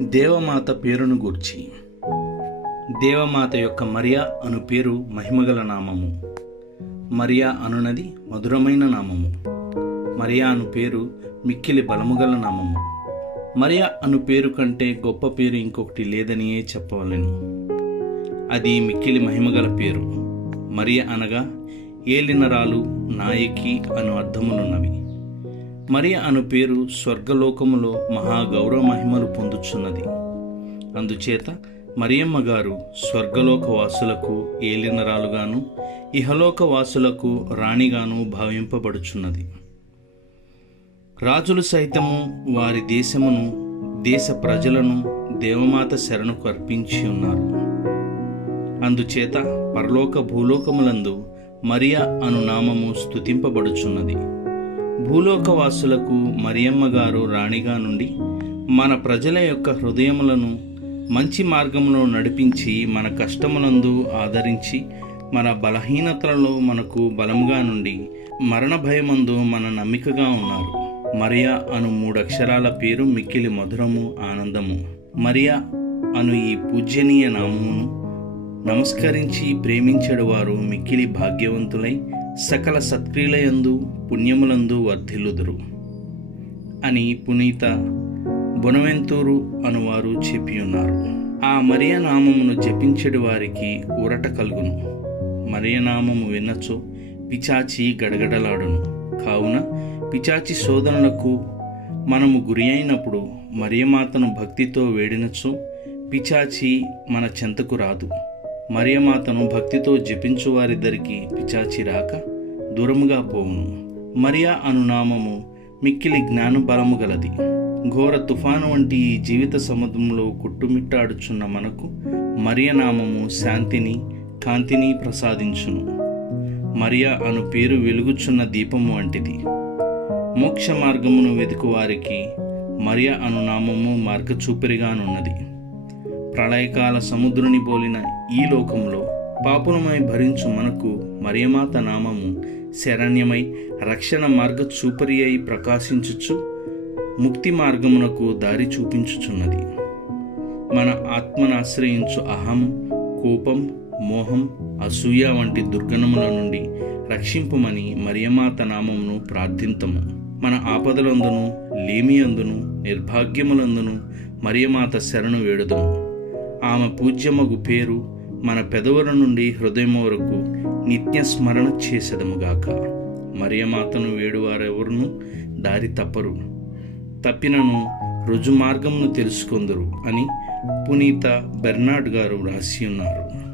దేవమాత పేరును గూర్చి. దేవమాత యొక్క మరియా అను పేరు మహిమగల నామము. మరియా అనునది మధురమైన నామము. మరియా అను పేరు మిక్కిలి బలముగల నామము. మరియా అను పేరు కంటే గొప్ప పేరు ఇంకొకటి లేదనియే చెప్పవలను. అది మిక్కిలి మహిమగల పేరు. మరియ అనగా ఏలినరాలు నాయకి అను అర్థములున్నవి మరియ అను పేరు స్వర్గలోకములో మహాగౌరవ మహిమలు పొందుచున్నది. అందుచేత మరియమ్మ గారు స్వర్గలోక వాసులకు ఏలినరాలుగాను ఇహలోక వాసులకు రాణిగాను భావింపబడుచున్నది. రాజులు సైతము వారి దేశమును దేశ ప్రజలను దేవమాత శరణుకు అర్పించి ఉన్నారు. అందుచేత పరలోక భూలోకములందు మరియా అను నామము స్తుతింపబడుచున్నది. భూలోకవాసులకు మరియమ్మ గారు రాణిగా నుండి మన ప్రజల యొక్క హృదయములను మంచి మార్గంలో నడిపించి మన కష్టములందు ఆదరించి మన బలహీనతలలో మనకు బలముగా నుండి మరణ భయమందు మన నమ్మికగా ఉన్నారు. మరియా అను మూడు అక్షరాల పేరు మిక్కిలి మధురము ఆనందము. మరియా అను ఈ పూజ్యనీయ నామమును నమస్కరించి ప్రేమించడు వారు మిక్కిలి భాగ్యవంతులై సకల సత్క్రియలయందు పుణ్యములందు వర్ధిల్లుదురు అని పునీత బొనవెంతూరు అనువారు చెప్పి ఉన్నారు ఆ మరియనామమును జపించడి వారికి ఊరట కలుగును. మరియనామము వినచో పిచాచి గడగడలాడును. కావున పిచాచి శోధనలకు మనము గురి అయినప్పుడు మరియమాతను భక్తితో వేడినచో పిచాచి మన చెంతకు రాదు. మరియమాతను భక్తితో జపించు వారిద్దరికి పిచాచి రాక దూరముగా పోవును. మరియా అను నామము మిక్కిలి జ్ఞానబలము గలది. ఘోర తుఫాను వంటి ఈ జీవిత సముద్రంలో కొట్టుమిట్టాడుచున్న మనకు మరియ నామము శాంతిని కాంతిని ప్రసాదించును. మరియా అను పేరు వెలుగుచున్న దీపము వంటిది. మోక్ష మార్గమును వెతుకు వారికి మరియ అను నామము మార్గచూపిరిగానున్నది. ప్రళయకాల సముద్రుని పోలిన ఈ లోకంలో పాపులమై భరించు మనకు మరియమాత నామము శరణ్యమై రక్షణ మార్గ చూపరి అయి ప్రకాశించుచు ముక్తి మార్గమునకు దారి చూపించుచున్నది. మన ఆత్మను ఆశ్రయించు అహం కోపం మోహం అసూయ వంటి దుర్గణముల నుండి రక్షింపుమని మరియమాత నామమును ప్రార్థింతము. మన ఆపదలందును లేమియందును నిర్భాగ్యములందును మరియమాత శరణు వేడుదము. ఆమె పూజ్యమగు పేరు మన పెదవుల నుండి హృదయం వరకు నిత్య స్మరణ చేసెదముగాక మరియమాతను వేడువారెవరును దారి తప్పరు. తప్పినను రుజు మార్గమును తెలుసుకొందరు అని పునీత బెర్నాడ్ గారు రాసి ఉన్నారు